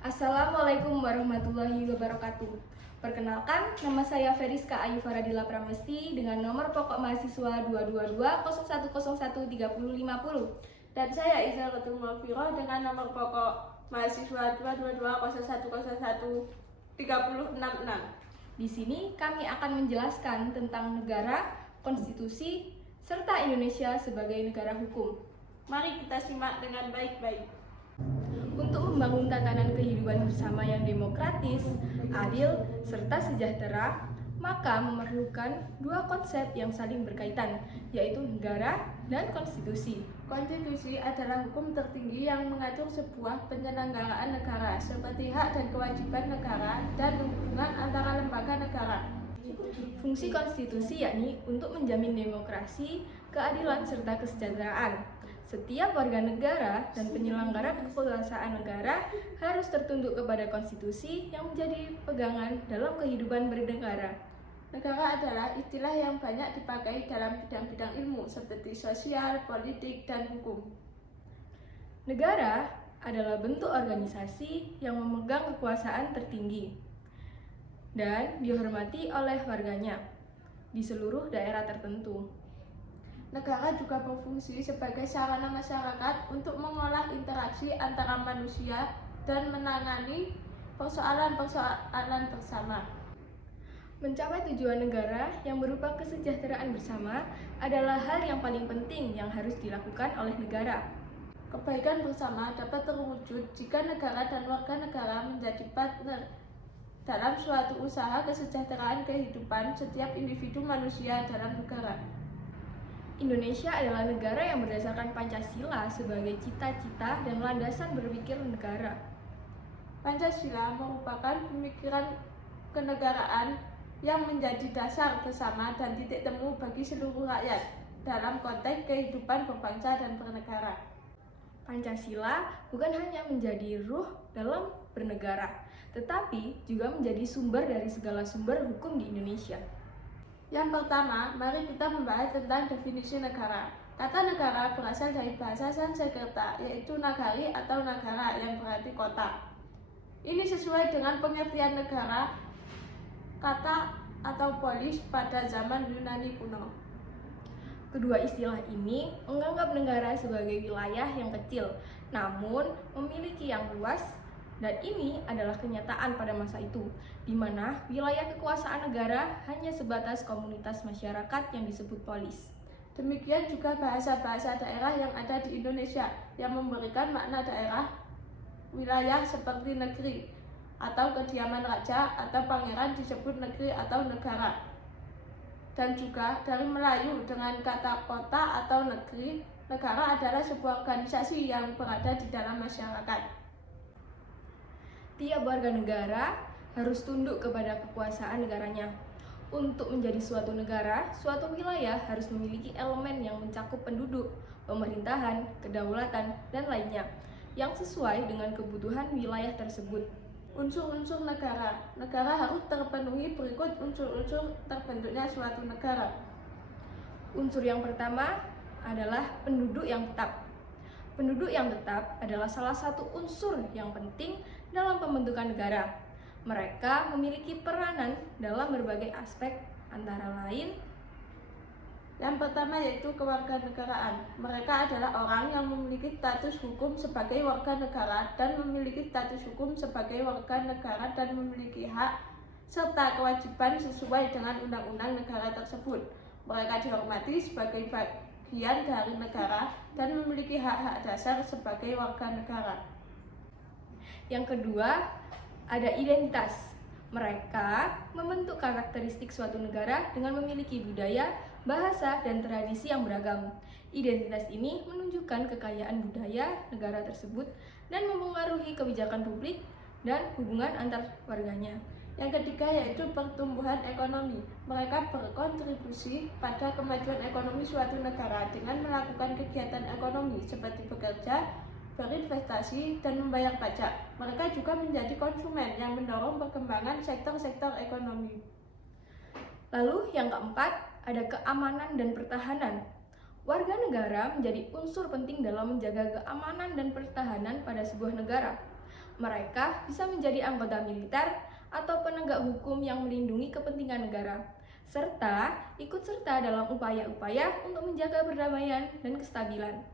Assalamualaikum warahmatullahi wabarakatuh. Perkenalkan, nama saya Feriska Ayu Faradila Pramesti dengan nomor pokok mahasiswa 22201013050. Dan saya Iza Ketul Mafiro dengan nomor pokok mahasiswa 22201013066. Di sini kami akan menjelaskan tentang negara, konstitusi, serta Indonesia sebagai negara hukum. Mari kita simak dengan baik-baik. Untuk membangun tatanan kehidupan bersama yang demokratis, adil, serta sejahtera, maka memerlukan dua konsep yang saling berkaitan, yaitu negara dan konstitusi. Konstitusi adalah hukum tertinggi yang mengatur sebuah penyelenggaraan negara, seperti hak dan kewajiban negara dan hubungan antara lembaga negara. Fungsi konstitusi yakni untuk menjamin demokrasi, keadilan, serta kesejahteraan. Setiap warga negara dan penyelenggara kekuasaan negara harus tertunduk kepada konstitusi yang menjadi pegangan dalam kehidupan bernegara. Negara adalah istilah yang banyak dipakai dalam bidang-bidang ilmu seperti sosial, politik, dan hukum. Negara adalah bentuk organisasi yang memegang kekuasaan tertinggi dan dihormati oleh warganya di seluruh daerah tertentu. Negara juga berfungsi sebagai sarana masyarakat untuk mengolah interaksi antara manusia dan menangani persoalan-persoalan bersama. Mencapai tujuan negara yang berupa kesejahteraan bersama adalah hal yang paling penting yang harus dilakukan oleh negara. Kebaikan bersama dapat terwujud jika negara dan warga negara menjadi partner dalam suatu usaha kesejahteraan kehidupan setiap individu manusia dalam negara. Indonesia adalah negara yang berdasarkan Pancasila sebagai cita-cita dan landasan berpikir negara. Pancasila merupakan pemikiran kenegaraan yang menjadi dasar bersama dan titik temu bagi seluruh rakyat dalam konteks kehidupan berbangsa dan bernegara. Pancasila bukan hanya menjadi ruh dalam bernegara, tetapi juga menjadi sumber dari segala sumber hukum di Indonesia. Yang pertama, mari kita membahas tentang definisi negara. Kata negara berasal dari bahasa Sanskerta, yaitu nagari atau nagara yang berarti kota. Ini sesuai dengan pengertian negara, kata atau polis pada zaman Yunani kuno. Kedua istilah ini menganggap negara sebagai wilayah yang kecil, namun memiliki yang luas. Dan ini adalah kenyataan pada masa itu, di mana wilayah kekuasaan negara hanya sebatas komunitas masyarakat yang disebut polis. Demikian juga bahasa-bahasa daerah yang ada di Indonesia yang memberikan makna daerah, wilayah seperti negeri, atau kediaman raja atau pangeran disebut negeri atau negara. Dan juga dari Melayu dengan kata kota atau negeri, negara adalah sebuah organisasi yang berada di dalam masyarakat. Tiap warga negara harus tunduk kepada kekuasaan negaranya. Untuk menjadi suatu negara, suatu wilayah harus memiliki elemen yang mencakup penduduk, pemerintahan, kedaulatan, dan lainnya, yang sesuai dengan kebutuhan wilayah tersebut. Unsur-unsur negara. Negara harus terpenuhi berikut unsur-unsur terbentuknya suatu negara. Unsur yang pertama adalah penduduk yang tetap. Penduduk yang tetap adalah salah satu unsur yang penting dalam pembentukan negara. Mereka memiliki peranan dalam berbagai aspek, antara lain yang pertama yaitu kewarganegaraan. Mereka adalah orang yang memiliki status hukum sebagai warga negara dan memiliki status hukum sebagai warga negara dan memiliki hak serta kewajiban sesuai dengan undang-undang negara tersebut. Mereka dihormati sebagai bagian dari negara dan memiliki hak-hak dasar sebagai warga negara. Yang kedua, ada identitas. Mereka membentuk karakteristik suatu negara dengan memiliki budaya, bahasa, dan tradisi yang beragam. Identitas ini menunjukkan kekayaan budaya negara tersebut dan mempengaruhi kebijakan publik dan hubungan antar warganya. Yang ketiga yaitu pertumbuhan ekonomi. Mereka berkontribusi pada kemajuan ekonomi suatu negara dengan melakukan kegiatan ekonomi seperti bekerja, berinvestasi, dan membayar pajak. Mereka juga menjadi konsumen yang mendorong perkembangan sektor-sektor ekonomi. Lalu yang keempat, ada keamanan dan pertahanan. Warga negara menjadi unsur penting dalam menjaga keamanan dan pertahanan pada sebuah negara. Mereka bisa menjadi anggota militer atau penegak hukum yang melindungi kepentingan negara, serta ikut serta dalam upaya-upaya untuk menjaga perdamaian dan kestabilan.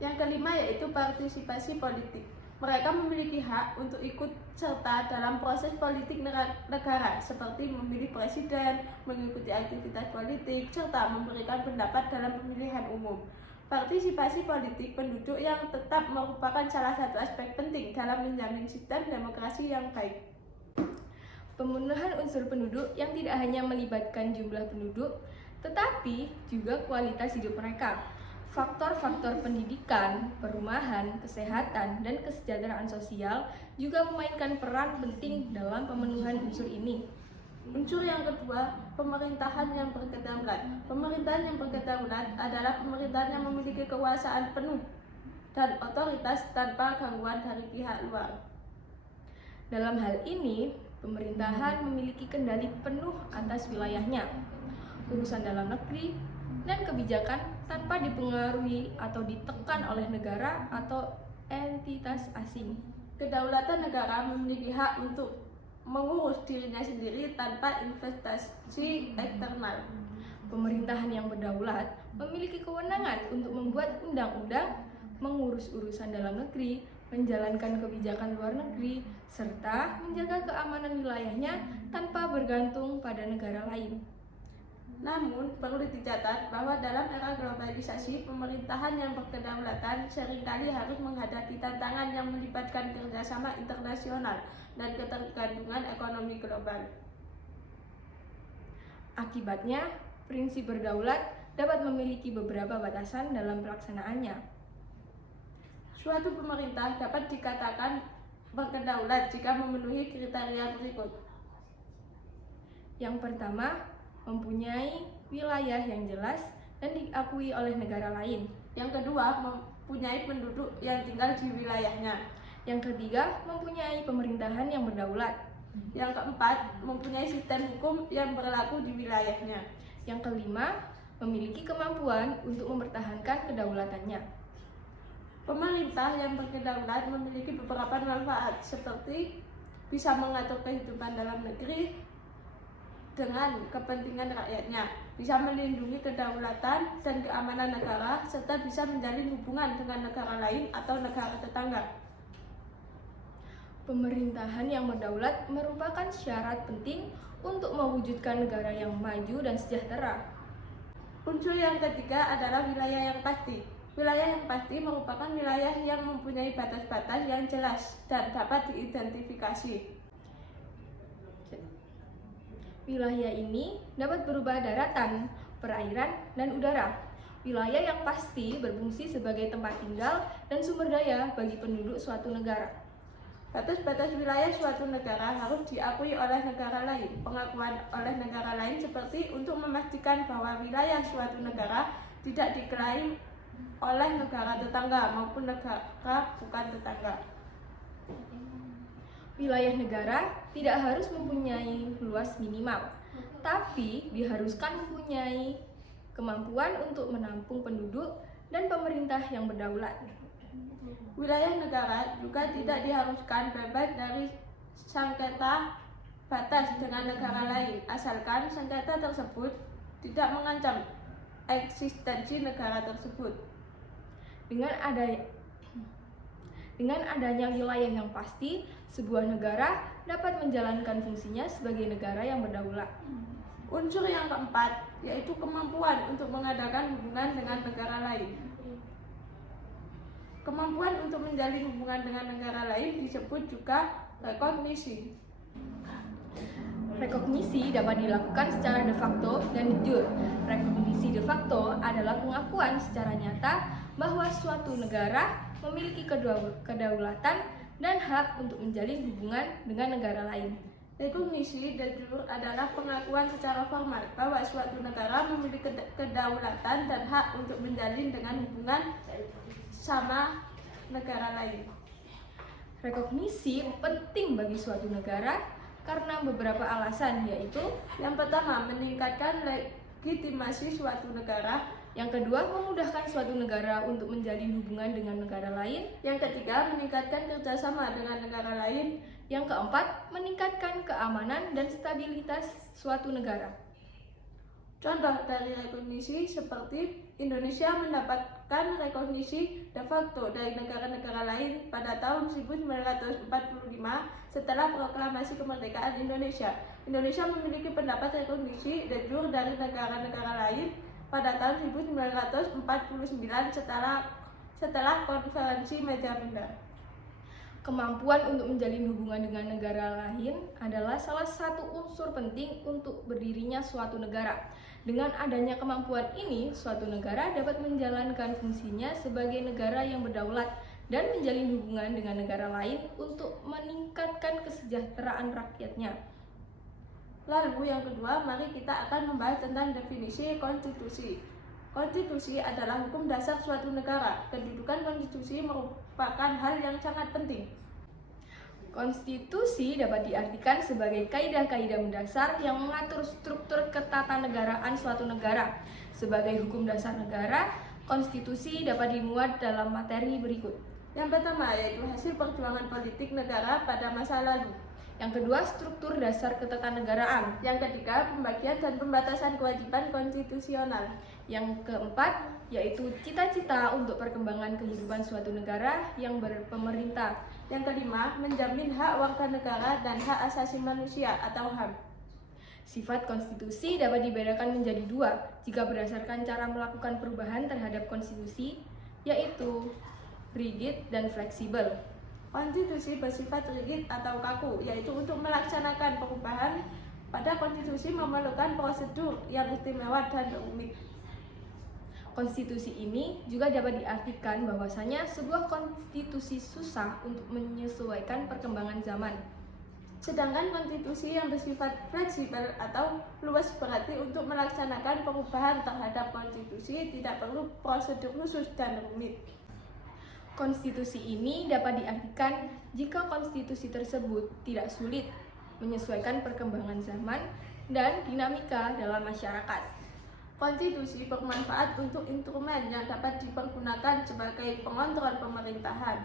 Yang kelima yaitu partisipasi politik. Mereka memiliki hak untuk ikut serta dalam proses politik negara, seperti memilih presiden, mengikuti aktivitas politik, serta memberikan pendapat dalam pemilihan umum. Partisipasi politik penduduk yang tetap merupakan salah satu aspek penting dalam menjamin sistem demokrasi yang baik. Pemenuhan unsur penduduk yang tidak hanya melibatkan jumlah penduduk, tetapi juga kualitas hidup mereka. Faktor-faktor pendidikan, perumahan, kesehatan, dan kesejahteraan sosial juga memainkan peran penting dalam pemenuhan unsur ini. Unsur yang kedua, pemerintahan yang berkedaulat. Pemerintahan yang berkedaulat adalah pemerintahan yang memiliki kekuasaan penuh dan otoritas tanpa gangguan dari pihak luar. Dalam hal ini, pemerintahan memiliki kendali penuh atas wilayahnya, urusan dalam negeri, dan kebijakan tanpa dipengaruhi atau ditekan oleh negara atau entitas asing. Kedaulatan negara memiliki hak untuk mengurus dirinya sendiri tanpa investasi eksternal. Pemerintahan yang berdaulat memiliki kewenangan untuk membuat undang-undang, mengurus urusan dalam negeri, menjalankan kebijakan luar negeri, serta menjaga keamanan wilayahnya tanpa bergantung pada negara lain. Namun, perlu dicatat bahwa dalam era globalisasi, pemerintahan yang berkedaulatan seringkali harus menghadapi tantangan yang melibatkan kerjasama internasional dan ketergantungan ekonomi global. Akibatnya, prinsip berdaulat dapat memiliki beberapa batasan dalam pelaksanaannya. Suatu pemerintah dapat dikatakan berkedaulat jika memenuhi kriteria berikut. Yang pertama, mempunyai wilayah yang jelas dan diakui oleh negara lain. Yang kedua, mempunyai penduduk yang tinggal di wilayahnya. Yang ketiga, mempunyai pemerintahan yang berdaulat. Yang keempat, mempunyai sistem hukum yang berlaku di wilayahnya. Yang kelima, memiliki kemampuan untuk mempertahankan kedaulatannya. Pemerintah yang berkedaulat memiliki beberapa manfaat, seperti bisa mengatur kehidupan dalam negeri dengan kepentingan rakyatnya, bisa melindungi kedaulatan dan keamanan negara, serta bisa menjalin hubungan dengan negara lain atau negara tetangga. Pemerintahan yang berdaulat merupakan syarat penting untuk mewujudkan negara yang maju dan sejahtera. Unsur yang ketiga adalah wilayah yang pasti. Wilayah yang pasti merupakan wilayah yang mempunyai batas-batas yang jelas dan dapat diidentifikasi. Wilayah ini dapat berupa daratan, perairan, dan udara. Wilayah yang pasti berfungsi sebagai tempat tinggal dan sumber daya bagi penduduk suatu negara. Batas-batas wilayah suatu negara harus diakui oleh negara lain. Pengakuan oleh negara lain seperti untuk memastikan bahwa wilayah suatu negara tidak diklaim oleh negara tetangga maupun negara bukan tetangga. Wilayah negara tidak harus mempunyai luas minimal, tapi diharuskan mempunyai kemampuan untuk menampung penduduk dan pemerintah yang berdaulat. Wilayah negara juga tidak diharuskan bebas dari sengketa batas dengan negara lain, asalkan sengketa tersebut tidak mengancam eksistensi negara tersebut. Dengan adanya wilayah yang pasti, sebuah negara dapat menjalankan fungsinya sebagai negara yang berdaulat. Unsur yang keempat yaitu kemampuan untuk mengadakan hubungan dengan negara lain. Kemampuan untuk menjalin hubungan dengan negara lain disebut juga rekognisi. Rekognisi dapat dilakukan secara de facto dan de jure. Rekognisi de facto adalah pengakuan secara nyata bahwa suatu negara memiliki kedaulatan dan hak untuk menjalin hubungan dengan negara lain. Rekognisi de jure adalah pengakuan secara formal bahwa suatu negara memiliki kedaulatan dan hak untuk menjalin dengan hubungan sama negara lain. Rekognisi penting bagi suatu negara karena beberapa alasan, yaitu yang pertama, meningkatkan legitimasi suatu negara. Yang kedua, memudahkan suatu negara untuk menjalin hubungan dengan negara lain. Yang ketiga, meningkatkan kerjasama dengan negara lain. Yang keempat, meningkatkan keamanan dan stabilitas suatu negara. Contoh dari rekognisi seperti Indonesia mendapatkan rekognisi de facto dari negara-negara lain pada tahun 1945 setelah proklamasi kemerdekaan Indonesia. Indonesia memiliki pendapat rekognisi de jure dari negara-negara lain pada tahun 1949 setelah konferensi meja bundar. Kemampuan untuk menjalin hubungan dengan negara lain adalah salah satu unsur penting untuk berdirinya suatu negara. Dengan adanya kemampuan ini, suatu negara dapat menjalankan fungsinya sebagai negara yang berdaulat dan menjalin hubungan dengan negara lain untuk meningkatkan kesejahteraan rakyatnya. Lalu yang kedua, mari kita akan membahas tentang definisi konstitusi. Konstitusi adalah hukum dasar suatu negara. Kedudukan konstitusi merupakan hal yang sangat penting. Konstitusi dapat diartikan sebagai kaidah-kaidah mendasar yang mengatur struktur ketatanegaraan suatu negara. Sebagai hukum dasar negara, konstitusi dapat dimuat dalam materi berikut. Yang pertama yaitu hasil perjuangan politik negara pada masa lalu. Yang kedua, struktur dasar ketatanegaraan. Yang ketiga, pembagian dan pembatasan kewajiban konstitusional. Yang keempat, yaitu cita-cita untuk perkembangan kehidupan suatu negara yang berpemerintah. Yang kelima, menjamin hak warga negara dan hak asasi manusia atau HAM. Sifat konstitusi dapat dibedakan menjadi dua jika berdasarkan cara melakukan perubahan terhadap konstitusi, yaitu rigid dan fleksibel. Konstitusi bersifat rigid atau kaku, yaitu untuk melaksanakan perubahan pada konstitusi memerlukan prosedur yang istimewa dan rumit. Konstitusi ini juga dapat diartikan bahwasanya sebuah konstitusi susah untuk menyesuaikan perkembangan zaman. Sedangkan konstitusi yang bersifat fleksibel atau luas berarti untuk melaksanakan perubahan terhadap konstitusi tidak perlu prosedur khusus dan rumit. Konstitusi ini dapat diartikan jika konstitusi tersebut tidak sulit menyesuaikan perkembangan zaman dan dinamika dalam masyarakat. Konstitusi bermanfaat untuk instrumen yang dapat dipergunakan sebagai pengontrol pemerintahan.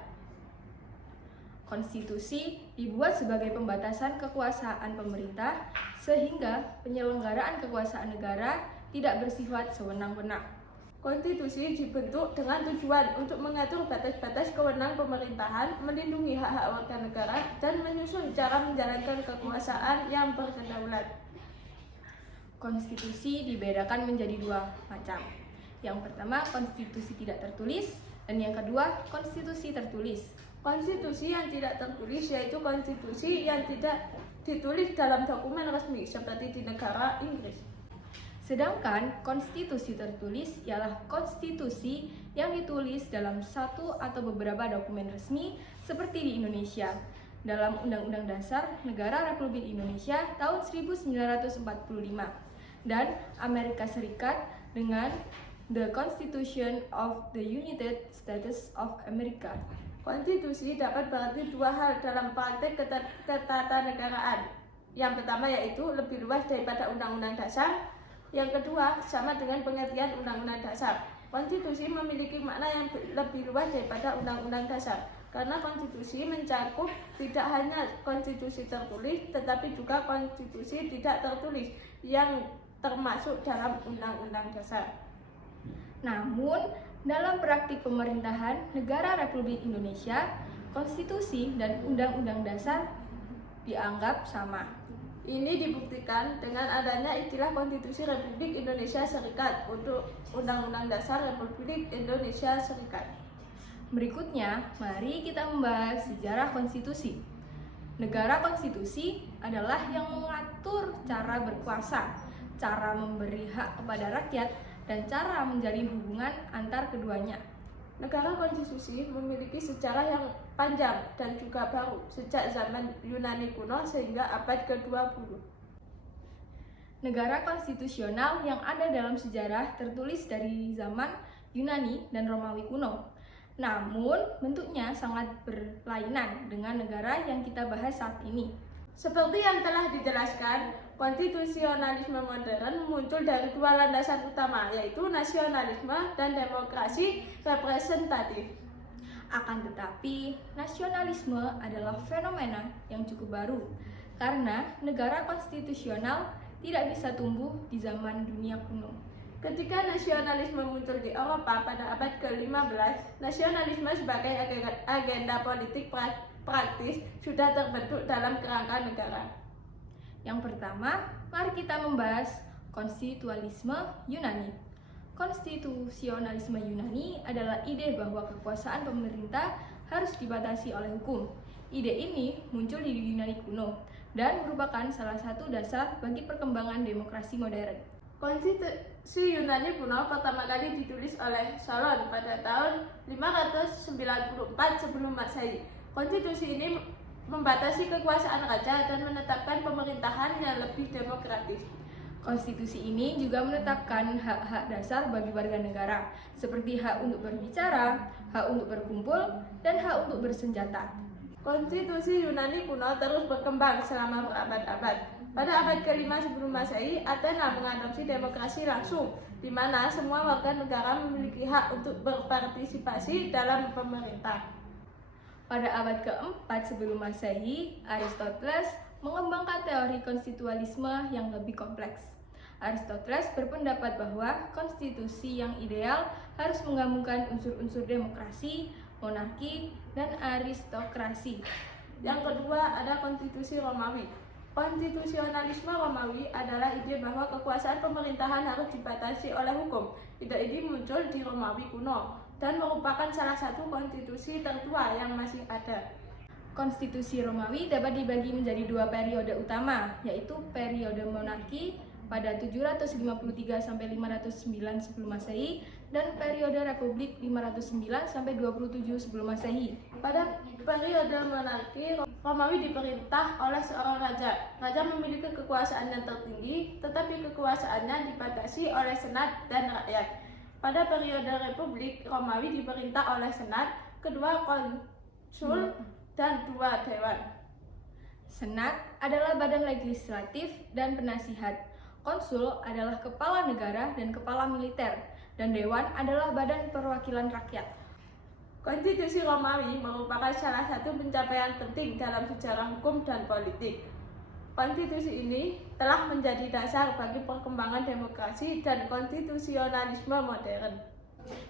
Konstitusi dibuat sebagai pembatasan kekuasaan pemerintah sehingga penyelenggaraan kekuasaan negara tidak bersifat sewenang-wenang. Konstitusi dibentuk dengan tujuan untuk mengatur batas-batas kewenangan pemerintahan, melindungi hak-hak warga negara, dan menyusun cara menjalankan kekuasaan yang berdaulat. Konstitusi dibedakan menjadi dua macam. Yang pertama, konstitusi tidak tertulis, dan yang kedua, konstitusi tertulis. Konstitusi yang tidak tertulis yaitu konstitusi yang tidak ditulis dalam dokumen resmi seperti di negara Inggris. Sedangkan konstitusi tertulis ialah konstitusi yang ditulis dalam satu atau beberapa dokumen resmi seperti di Indonesia dalam Undang-Undang Dasar Negara Republik Indonesia tahun 1945 dan Amerika Serikat dengan The Constitution of the United States of America. Konstitusi dapat berarti dua hal dalam praktek ketatanegaraan. Yang pertama yaitu lebih luas daripada Undang-Undang Dasar. Yang kedua, sama dengan pengertian Undang-Undang Dasar. Konstitusi memiliki makna yang lebih luas daripada Undang-Undang Dasar, karena konstitusi mencakup tidak hanya konstitusi tertulis, tetapi juga konstitusi tidak tertulis yang termasuk dalam Undang-Undang Dasar. Namun, dalam praktik pemerintahan Negara Republik Indonesia, konstitusi dan Undang-Undang Dasar dianggap sama. Ini dibuktikan dengan adanya istilah Konstitusi Republik Indonesia Serikat untuk Undang-Undang Dasar Republik Indonesia Serikat. Berikutnya, mari kita membahas sejarah konstitusi. Negara konstitusi adalah yang mengatur cara berkuasa, cara memberi hak kepada rakyat, dan cara menjalin hubungan antar keduanya. Negara konstitusi memiliki sejarah yang panjang dan juga baru sejak zaman Yunani kuno sehingga abad ke-20. Negara konstitusional yang ada dalam sejarah tertulis dari zaman Yunani dan Romawi kuno. Namun, bentuknya sangat berlainan dengan negara yang kita bahas saat ini. Seperti yang telah dijelaskan, konstitusionalisme modern muncul dari dua landasan utama, yaitu nasionalisme dan demokrasi representatif. Akan tetapi, nasionalisme adalah fenomena yang cukup baru karena negara konstitusional tidak bisa tumbuh di zaman dunia kuno. Ketika nasionalisme muncul di Eropa pada abad ke-15, nasionalisme sebagai agenda politik praktis sudah terbentuk dalam kerangka negara. Yang pertama, mari kita membahas konstitusionalisme Yunani. Konstitusionalisme Yunani adalah ide bahwa kekuasaan pemerintah harus dibatasi oleh hukum. Ide ini muncul di Yunani kuno dan merupakan salah satu dasar bagi perkembangan demokrasi modern. Konstitusi Yunani kuno pertama kali ditulis oleh Solon pada tahun 594 sebelum Masehi. Konstitusi ini membatasi kekuasaan raja dan menetapkan pemerintahan yang lebih demokratis. Konstitusi ini juga menetapkan hak-hak dasar bagi warga negara, seperti hak untuk berbicara, hak untuk berkumpul, dan hak untuk bersenjata. Konstitusi Yunani kuno terus berkembang selama berabad-abad. Pada abad ke-5 sebelum Masehi, Athena mengadopsi demokrasi langsung, di mana semua warga negara memiliki hak untuk berpartisipasi dalam pemerintah. Pada abad ke-4 sebelum Masehi, Aristoteles mengembangkan teori konstitusionalisme yang lebih kompleks. Aristoteles berpendapat bahwa konstitusi yang ideal harus menggabungkan unsur-unsur demokrasi, monarki, dan aristokrasi. Yang kedua ada konstitusi Romawi. Konstitusionalisme Romawi adalah ide bahwa kekuasaan pemerintahan harus dibatasi oleh hukum. Ide ini muncul di Romawi kuno dan merupakan salah satu konstitusi tertua yang masih ada. Konstitusi Romawi dapat dibagi menjadi dua periode utama, yaitu periode monarki pada 753 sampai 509 sebelum Masehi dan periode republik 509 sampai 27 sebelum Masehi. Pada periode monarki, Romawi diperintah oleh seorang raja. Raja memiliki kekuasaan yang tertinggi, tetapi kekuasaannya dibatasi oleh senat dan rakyat. Pada periode republik, Romawi diperintah oleh senat, kedua konsul, dan dua dewan. Senat adalah badan legislatif dan penasihat. Konsul adalah kepala negara dan kepala militer, dan dewan adalah badan perwakilan rakyat. Konstitusi Romawi merupakan salah satu pencapaian penting dalam sejarah hukum dan politik. Konstitusi ini telah menjadi dasar bagi perkembangan demokrasi dan konstitusionalisme modern.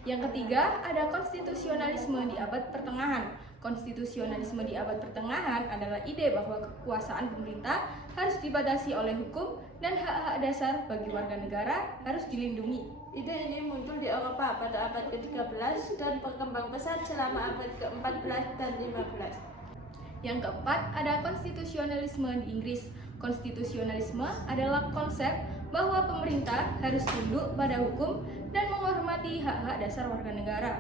Yang ketiga, ada konstitusionalisme di abad pertengahan. Konstitusionalisme di abad pertengahan adalah ide bahwa kekuasaan pemerintah harus dibatasi oleh hukum dan hak-hak dasar bagi warga negara harus dilindungi. Ide ini muncul di Eropa pada abad ke-13 dan berkembang pesat selama abad ke-14 dan 15. Yang keempat, ada konstitusionalisme di Inggris. Konstitusionalisme adalah konsep bahwa pemerintah harus tunduk pada hukum dan menghormati hak-hak dasar warga negara.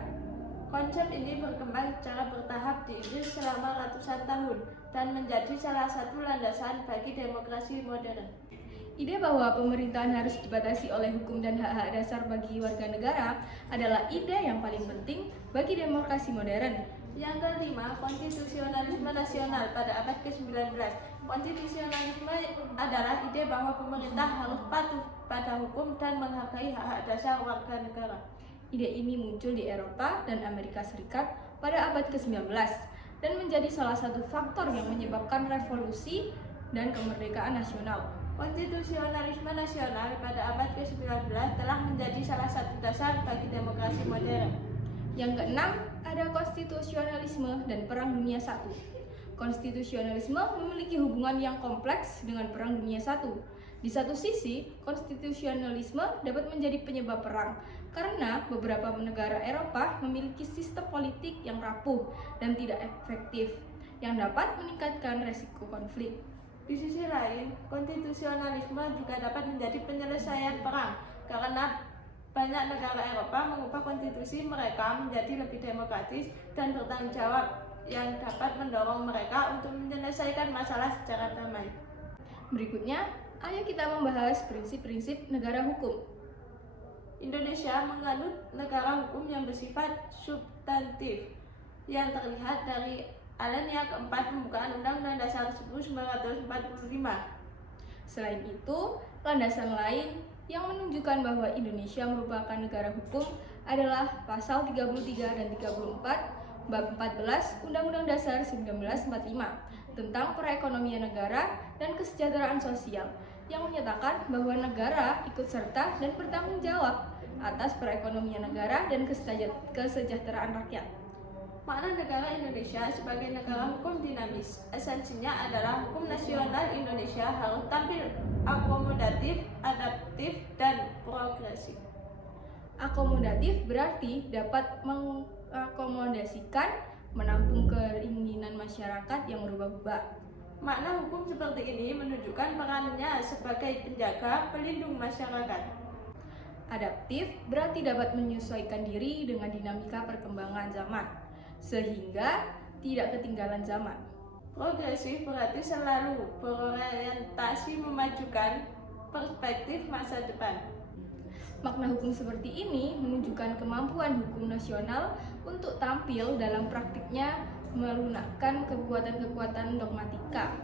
Konsep ini berkembang secara bertahap di Inggris selama ratusan tahun dan menjadi salah satu landasan bagi demokrasi modern. Ide bahwa pemerintahan harus dibatasi oleh hukum dan hak-hak dasar bagi warga negara adalah ide yang paling penting bagi demokrasi modern. Yang kelima, konstitusionalisme nasional pada abad ke-19. Konstitusionalisme adalah ide bahwa pemerintah harus patuh pada hukum dan menghargai hak-hak dasar warga negara. Ide ini muncul di Eropa dan Amerika Serikat pada abad ke-19 dan menjadi salah satu faktor yang menyebabkan revolusi dan kemerdekaan nasional. Konstitusionalisme nasional pada abad ke-19 telah menjadi salah satu dasar bagi demokrasi modern. Yang keenam, ada konstitusionalisme dan Perang Dunia I. Konstitusionalisme memiliki hubungan yang kompleks dengan Perang Dunia I. Di satu sisi, konstitusionalisme dapat menjadi penyebab perang karena beberapa negara Eropa memiliki sistem politik yang rapuh dan tidak efektif yang dapat meningkatkan resiko konflik. Di sisi lain, konstitusionalisme juga dapat menjadi penyelesaian perang karena banyak negara Eropa mengubah konstitusi mereka menjadi lebih demokratis dan bertanggung jawab yang dapat mendorong mereka untuk menyelesaikan masalah secara damai. Berikutnya, ayo kita membahas prinsip-prinsip negara hukum. Indonesia menganut negara hukum yang bersifat substantif yang terlihat dari alinea keempat pembukaan Undang-Undang Dasar 1945 1945. Selain itu, landasan lain yang menunjukkan bahwa Indonesia merupakan negara hukum adalah pasal 33 dan 34 bab 14 Undang-Undang Dasar 1945 tentang perekonomian negara dan kesejahteraan sosial yang menyatakan bahwa negara ikut serta dan bertanggung jawab atas perekonomian negara dan kesejahteraan rakyat. Makna negara Indonesia sebagai negara hukum dinamis, esensinya adalah hukum nasional Indonesia harus tampil akomodatif, adaptif, dan progresif. Akomodatif berarti dapat mengakomodasikan, menampung keinginan masyarakat yang berubah-ubah. Makna hukum seperti ini menunjukkan perannya sebagai penjaga, pelindung masyarakat. Adaptif berarti dapat menyesuaikan diri dengan dinamika perkembangan zaman, sehingga tidak ketinggalan zaman. Progresif berarti selalu berorientasi memajukan perspektif masa depan. Makna hukum seperti ini menunjukkan kemampuan hukum nasional untuk tampil dalam praktiknya melunakkan kekuatan-kekuatan dogmatika.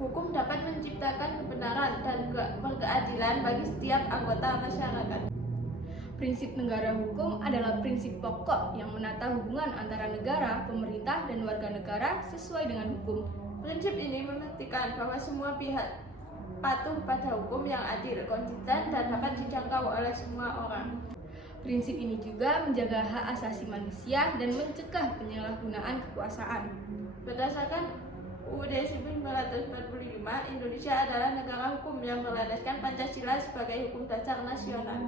Hukum dapat menciptakan kebenaran dan keadilan bagi setiap anggota masyarakat. Prinsip negara hukum adalah prinsip pokok yang menata hubungan antara negara, pemerintah, dan warga negara sesuai dengan hukum. Prinsip ini memastikan bahwa semua pihak patuh pada hukum yang adil, konsisten, dan dapat dijangkau oleh semua orang. Prinsip ini juga menjaga hak asasi manusia dan mencegah penyalahgunaan kekuasaan. Berdasarkan UUD 1945, Indonesia adalah negara hukum yang berlandaskan Pancasila sebagai hukum dasar nasional.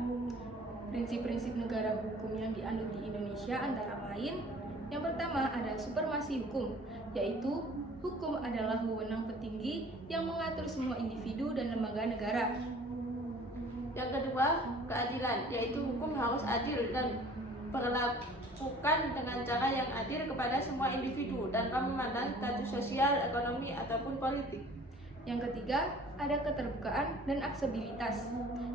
Prinsip-prinsip negara hukum yang dianut di Indonesia antara lain, yang pertama ada supremasi hukum, yaitu hukum adalah wewenang petinggi yang mengatur semua individu dan lembaga negara. Yang kedua, keadilan, yaitu hukum harus adil dan berlakukan dengan cara yang adil kepada semua individu tanpa memandang status sosial, ekonomi, ataupun politik. Yang ketiga, ada keterbukaan dan aksesibilitas,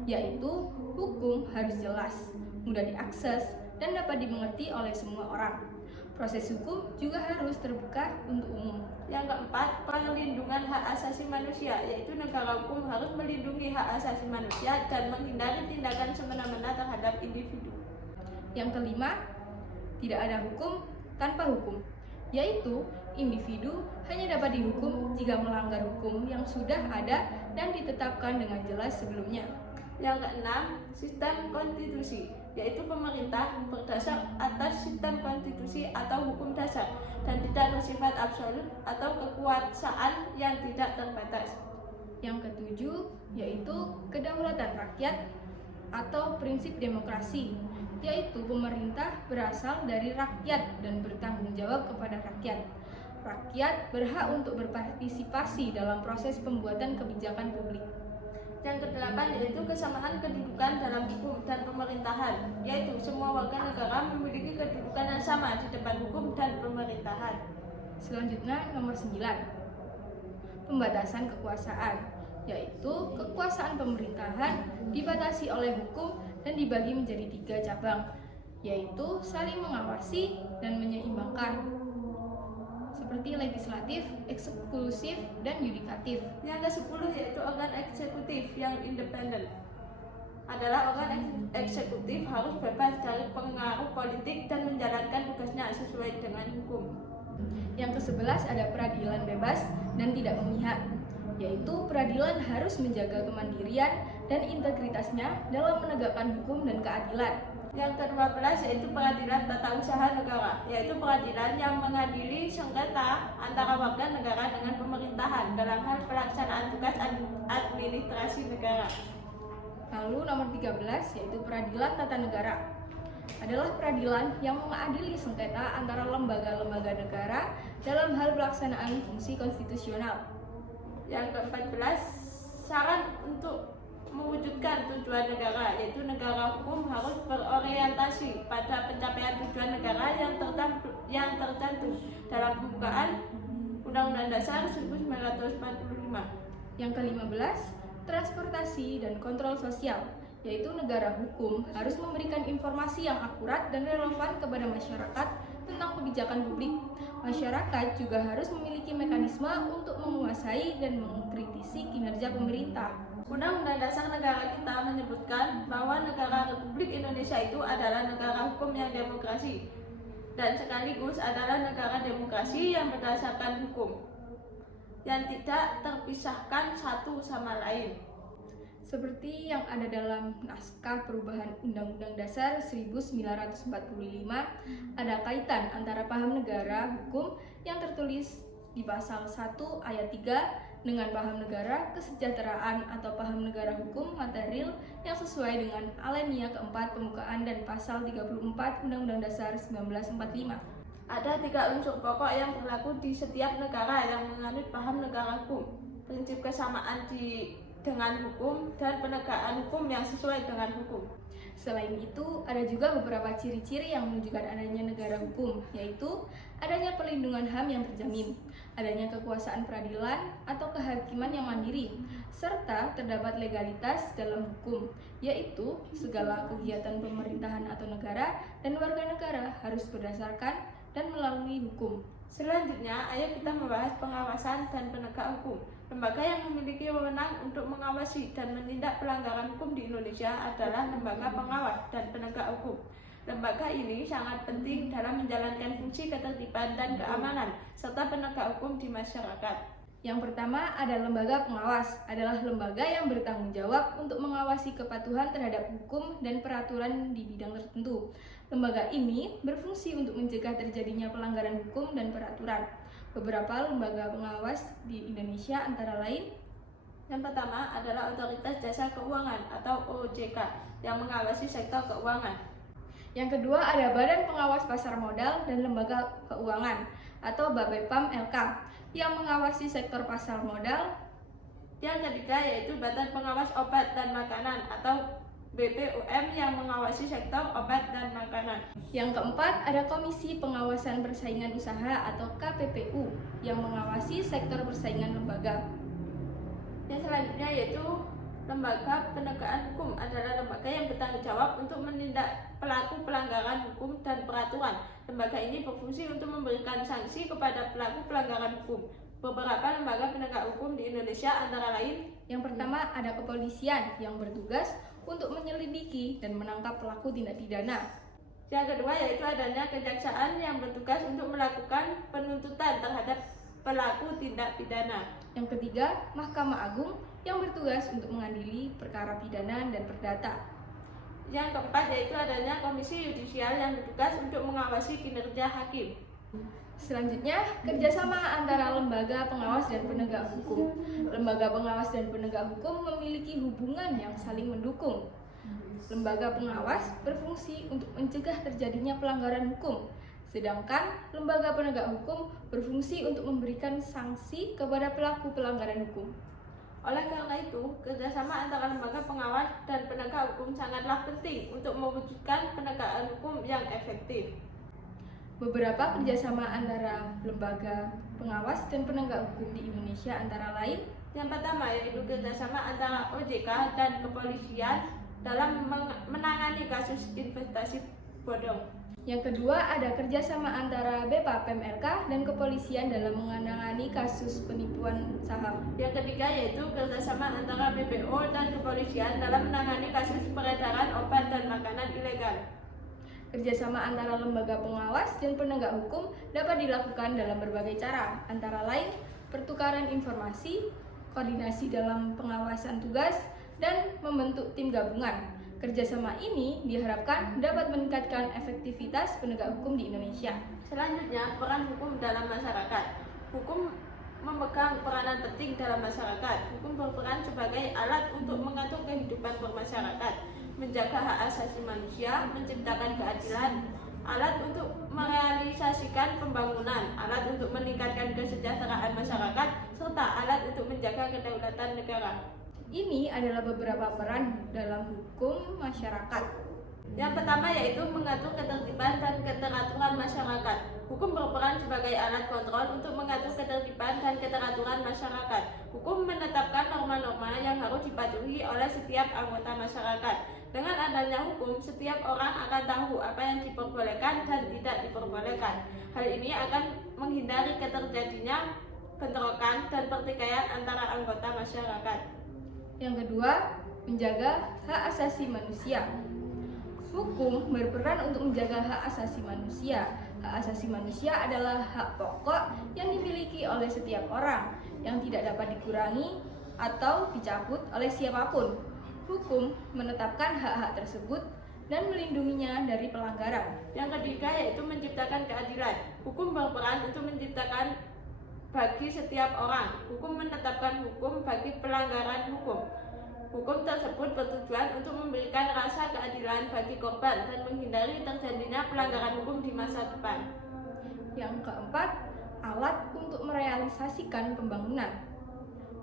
yaitu hukum harus jelas, mudah diakses, dan dapat dimengerti oleh semua orang. Proses hukum juga harus terbuka untuk umum. Yang keempat, perlindungan hak asasi manusia, yaitu negara hukum harus melindungi hak asasi manusia dan menghindari tindakan semena-mena terhadap individu. Yang kelima, tidak ada hukum tanpa hukum, yaitu individu hanya dapat dihukum jika melanggar hukum yang sudah ada dan ditetapkan dengan jelas sebelumnya. Yang keenam, sistem konstitusi, yaitu pemerintah berdasar atas sistem konstitusi atau hukum dasar dan tidak bersifat absolut atau kekuasaan yang tidak terbatas. Yang ketujuh, yaitu kedaulatan rakyat atau prinsip demokrasi, yaitu pemerintah berasal dari rakyat dan bertanggung jawab kepada rakyat. Rakyat berhak untuk berpartisipasi dalam proses pembuatan kebijakan publik. Yang kedelapan yaitu kesamaan kedudukan dalam hukum dan pemerintahan, yaitu semua warga negara memiliki kedudukan yang sama di depan hukum dan pemerintahan. Selanjutnya nomor 9, pembatasan kekuasaan, yaitu kekuasaan pemerintahan dibatasi oleh hukum dan dibagi menjadi 3 cabang, yaitu saling mengawasi dan menyeimbangkan, seperti legislatif, eksekutif, dan yudikatif. Yang ke-10 yaitu organ eksekutif yang independen. Adalah organ eksekutif harus bebas dari pengaruh politik dan menjalankan tugasnya sesuai dengan hukum. Yang ke-11 ada peradilan bebas dan tidak memihak, yaitu peradilan harus menjaga kemandirian dan integritasnya dalam menegakkan hukum dan keadilan. Yang ke-12 yaitu peradilan tata usaha negara, yaitu peradilan yang mengadili sengketa antara warga negara dengan pemerintahan dalam hal pelaksanaan tugas administrasi negara. Lalu nomor 13 yaitu peradilan tata negara. Adalah peradilan yang mengadili sengketa antara lembaga-lembaga negara dalam hal pelaksanaan fungsi konstitusional. Yang ke-14, syarat untuk mewujudkan tujuan negara, yaitu negara hukum harus berorientasi pada pencapaian tujuan negara yang tercantum dalam pembukaan Undang-Undang Dasar 1945. Yang ke-15, transportasi dan kontrol sosial, yaitu negara hukum harus memberikan informasi yang akurat dan relevan kepada masyarakat tentang kebijakan publik, Masyarakat juga harus memiliki mekanisme untuk menguasai dan mengkritisi kinerja pemerintah. Undang-Undang Dasar Negara kita menyebutkan bahwa negara Republik Indonesia itu adalah negara hukum yang demokrasi dan sekaligus adalah negara demokrasi yang berdasarkan hukum yang tidak terpisahkan satu sama lain. Seperti yang ada dalam naskah perubahan Undang-Undang Dasar 1945, ada kaitan antara paham negara hukum yang tertulis di pasal 1 ayat 3 dengan paham negara kesejahteraan atau paham negara hukum material yang sesuai dengan alinea keempat pembukaan dan pasal 34 Undang-Undang Dasar 1945. Ada 3 unsur pokok yang berlaku di setiap negara yang menganut paham negara hukum: prinsip kesamaan dengan hukum dan penegakan hukum yang sesuai dengan hukum. Selain itu, ada juga beberapa ciri-ciri yang menunjukkan adanya negara hukum, yaitu adanya perlindungan HAM yang terjamin, adanya kekuasaan peradilan atau kehakiman yang mandiri, serta terdapat legalitas dalam hukum, yaitu segala kegiatan pemerintahan atau negara dan warga negara harus berdasarkan dan melalui hukum. Selanjutnya, ayo kita membahas pengawasan dan penegak hukum. Lembaga yang memiliki wewenang untuk mengawasi dan menindak pelanggaran hukum di Indonesia adalah Lembaga Pengawas dan Penegak Hukum. Lembaga ini sangat penting dalam menjalankan fungsi ketertiban dan keamanan serta penegak hukum di masyarakat. Yang pertama ada lembaga pengawas, adalah lembaga yang bertanggung jawab untuk mengawasi kepatuhan terhadap hukum dan peraturan di bidang tertentu. Lembaga ini berfungsi untuk mencegah terjadinya pelanggaran hukum dan peraturan. Beberapa lembaga pengawas di Indonesia antara lain: yang pertama adalah Otoritas Jasa Keuangan atau OJK yang mengawasi sektor keuangan. Yang kedua ada Badan Pengawas Pasar Modal dan Lembaga Keuangan atau BAPEPAM LK yang mengawasi sektor pasar modal. Yang ketiga yaitu Badan Pengawas Obat dan Makanan atau BPOM yang mengawasi sektor obat dan makanan. Yang keempat ada Komisi Pengawasan Persaingan Usaha atau KPPU yang mengawasi sektor persaingan lembaga. Yang selanjutnya yaitu Lembaga Penegakan Hukum, adalah lembaga yang bertanggung jawab untuk menindak pelaku pelanggaran hukum dan peraturan. Lembaga ini berfungsi untuk memberikan sanksi kepada pelaku pelanggaran hukum. Beberapa lembaga penegak hukum di Indonesia antara lain: yang pertama ada kepolisian yang bertugas untuk menyelidiki dan menangkap pelaku tindak pidana. Yang kedua yaitu adanya kejaksaan yang bertugas untuk melakukan penuntutan terhadap pelaku tindak pidana. Yang ketiga, Mahkamah Agung yang bertugas untuk mengadili perkara pidana dan perdata. Yang keempat yaitu adanya Komisi Yudisial yang bertugas untuk mengawasi kinerja hakim. Selanjutnya, kerjasama antara lembaga pengawas dan penegak hukum. Lembaga pengawas dan penegak hukum memiliki hubungan yang saling mendukung. Lembaga pengawas berfungsi untuk mencegah terjadinya pelanggaran hukum, sedangkan lembaga penegak hukum berfungsi untuk memberikan sanksi kepada pelaku pelanggaran hukum. Oleh karena itu, kerjasama antara lembaga pengawas dan penegak hukum sangatlah penting untuk mewujudkan penegakan hukum yang efektif. Beberapa kerjasama antara lembaga pengawas dan penegak hukum di Indonesia antara lain: yang pertama yaitu kerjasama antara OJK dan kepolisian dalam menangani kasus investasi bodong. Yang kedua ada kerjasama antara BPAPM LK dan kepolisian dalam menangani kasus penipuan saham. Yang ketiga yaitu kerjasama antara BPO dan kepolisian dalam menangani kasus peredaran obat dan makanan ilegal. Kerjasama antara lembaga pengawas dan penegak hukum dapat dilakukan dalam berbagai cara, antara lain pertukaran informasi, koordinasi dalam pengawasan tugas, dan membentuk tim gabungan. Kerjasama ini diharapkan dapat meningkatkan efektivitas penegak hukum di Indonesia. Selanjutnya, peran hukum dalam masyarakat. Hukum memegang peranan penting dalam masyarakat. Hukum berperan sebagai alat untuk mengatur kehidupan bermasyarakat, menjaga hak asasi manusia, menciptakan keadilan, alat untuk merealisasikan pembangunan, alat untuk meningkatkan kesejahteraan masyarakat, serta alat untuk menjaga kedaulatan negara. Ini adalah beberapa peran dalam hukum masyarakat. Yang pertama yaitu mengatur ketertiban dan keteraturan masyarakat. Hukum berperan sebagai alat kontrol untuk mengatur ketertiban dan keteraturan masyarakat. Hukum menetapkan norma-norma yang harus dipatuhi oleh setiap anggota masyarakat. Dengan adanya hukum, setiap orang akan tahu apa yang diperbolehkan dan tidak diperbolehkan. Hal ini akan menghindari terjadinya bentrokan dan pertikaian antara anggota masyarakat. Yang kedua, menjaga hak asasi manusia. Hukum berperan untuk menjaga hak asasi manusia. Hak asasi manusia adalah hak pokok yang dimiliki oleh setiap orang yang tidak dapat dikurangi atau dicabut oleh siapapun. Hukum menetapkan hak-hak tersebut dan melindunginya dari pelanggaran. Yang ketiga yaitu menciptakan keadilan. Hukum berperan untuk menciptakan bagi setiap orang. Hukum menetapkan hukum bagi pelanggaran hukum. Hukum tersebut bertujuan untuk memberikan rasa keadilan bagi korban dan menghindari terjadinya pelanggaran hukum di masa depan. Yang keempat, alat untuk merealisasikan pembangunan.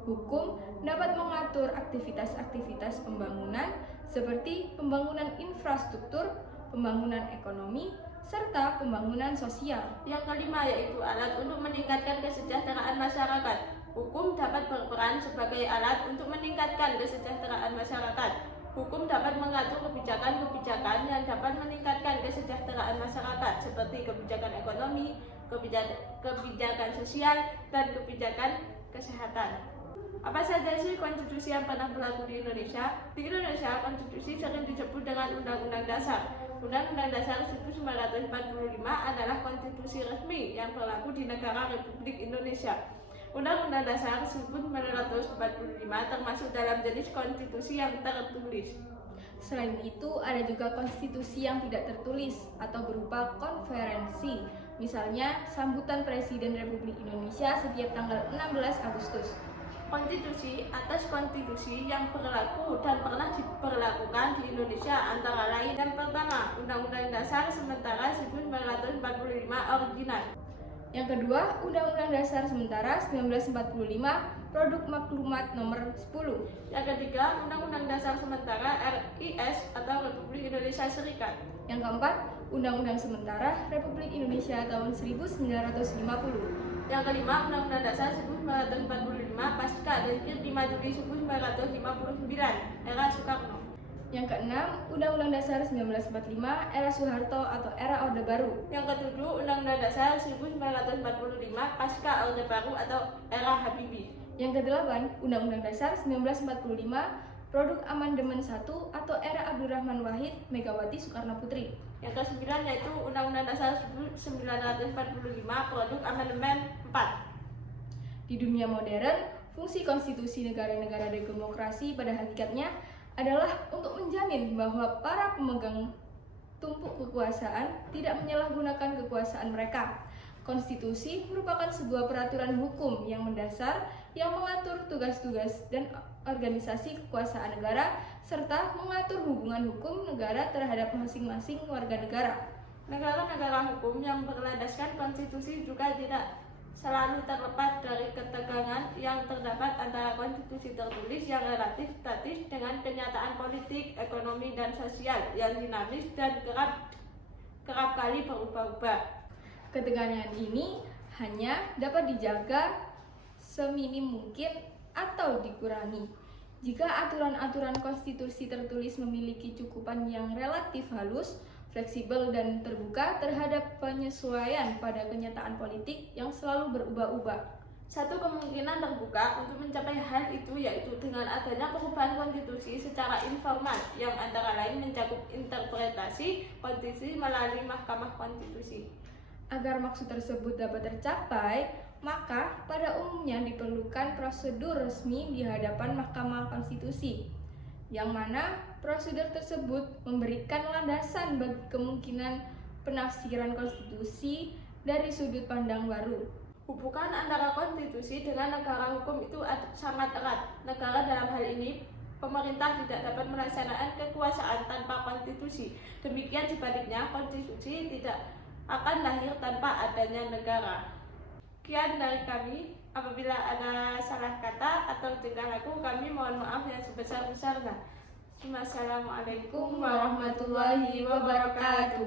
Hukum dapat mengatur aktivitas-aktivitas pembangunan seperti pembangunan infrastruktur, pembangunan ekonomi, serta pembangunan sosial. Yang kelima yaitu alat untuk meningkatkan kesejahteraan masyarakat. Hukum dapat berperan sebagai alat untuk meningkatkan kesejahteraan masyarakat. Hukum dapat mengatur kebijakan-kebijakan yang dapat meningkatkan kesejahteraan masyarakat seperti kebijakan ekonomi, kebijakan sosial, dan kebijakan kesehatan. Apa saja sih konstitusi yang pernah berlaku di Indonesia? Di Indonesia, konstitusi sering disebut dengan Undang-Undang Dasar. Undang-Undang Dasar 1945 adalah konstitusi resmi yang berlaku di negara Republik Indonesia. Undang-Undang Dasar 1945 termasuk dalam jenis konstitusi yang tertulis. Selain itu, ada juga konstitusi yang tidak tertulis atau berupa konferensi. Misalnya, sambutan Presiden Republik Indonesia setiap tanggal 16 Agustus. Konstitusi atas konstitusi yang berlaku dan pernah diberlakukan di Indonesia antara lain yang pertama, Undang-Undang Dasar sementara 1945 original. Yang kedua, Undang-Undang Dasar sementara 1945 Produk Maklumat Nomor 10. Yang ketiga, Undang-Undang Dasar sementara RIS atau Republik Indonesia Serikat. Yang keempat, Undang-Undang Sementara Republik Indonesia tahun 1950. Yang kelima, Undang-Undang Dasar 1945 pasca dari 5 Juli 1959 era Soekarno. Yang keenam, Undang-Undang Dasar 1945 era Soeharto atau era Orde Baru. Yang ketujuh, Undang-Undang Dasar 1945 pasca Orde Baru atau era Habibie. Yang kedelapan, Undang-Undang Dasar 1945 Produk Amandemen 1 atau era Abdurrahman Wahid Megawati Soekarno Putri. Yang kesembilan yaitu Undang-Undang Dasar 1945 Produk Amandemen 4. Di dunia modern, fungsi konstitusi negara-negara demokrasi pada hakikatnya adalah untuk menjamin bahwa para pemegang tumpuk kekuasaan tidak menyalahgunakan kekuasaan mereka. Konstitusi merupakan sebuah peraturan hukum yang mendasar yang mengatur tugas-tugas dan organisasi kekuasaan negara serta mengatur hubungan hukum negara terhadap masing-masing warga negara. Negara-negara hukum yang berlandaskan konstitusi juga tidak selalu terlepas dari ketegangan yang terdapat antara konstitusi tertulis yang relatif statis dengan kenyataan politik, ekonomi, dan sosial yang dinamis dan kerap kali berubah-ubah. Ketegangan ini hanya dapat dijaga seminim mungkin atau dikurangi jika aturan-aturan konstitusi tertulis memiliki cukupan yang relatif halus, fleksibel, dan terbuka terhadap penyesuaian pada kenyataan politik yang selalu berubah-ubah. Satu kemungkinan terbuka untuk mencapai hal itu yaitu dengan adanya perubahan konstitusi secara informal yang antara lain mencakup interpretasi konstitusi melalui Mahkamah Konstitusi. Agar maksud tersebut dapat tercapai, maka pada umumnya diperlukan prosedur resmi di hadapan Mahkamah Konstitusi, yang mana prosedur tersebut memberikan landasan bagi kemungkinan penafsiran konstitusi dari sudut pandang baru. Hubungan antara konstitusi dengan negara hukum itu sangat erat. Negara dalam hal ini, pemerintah tidak dapat melaksanakan kekuasaan tanpa konstitusi. Demikian sebaliknya, konstitusi tidak akan lahir tanpa adanya negara. Sekian dari kami. Apabila ada salah kata atau tingkah laku, kami mohon maaf yang sebesar-besarnya. Wassalamualaikum warahmatullahi wabarakatuh.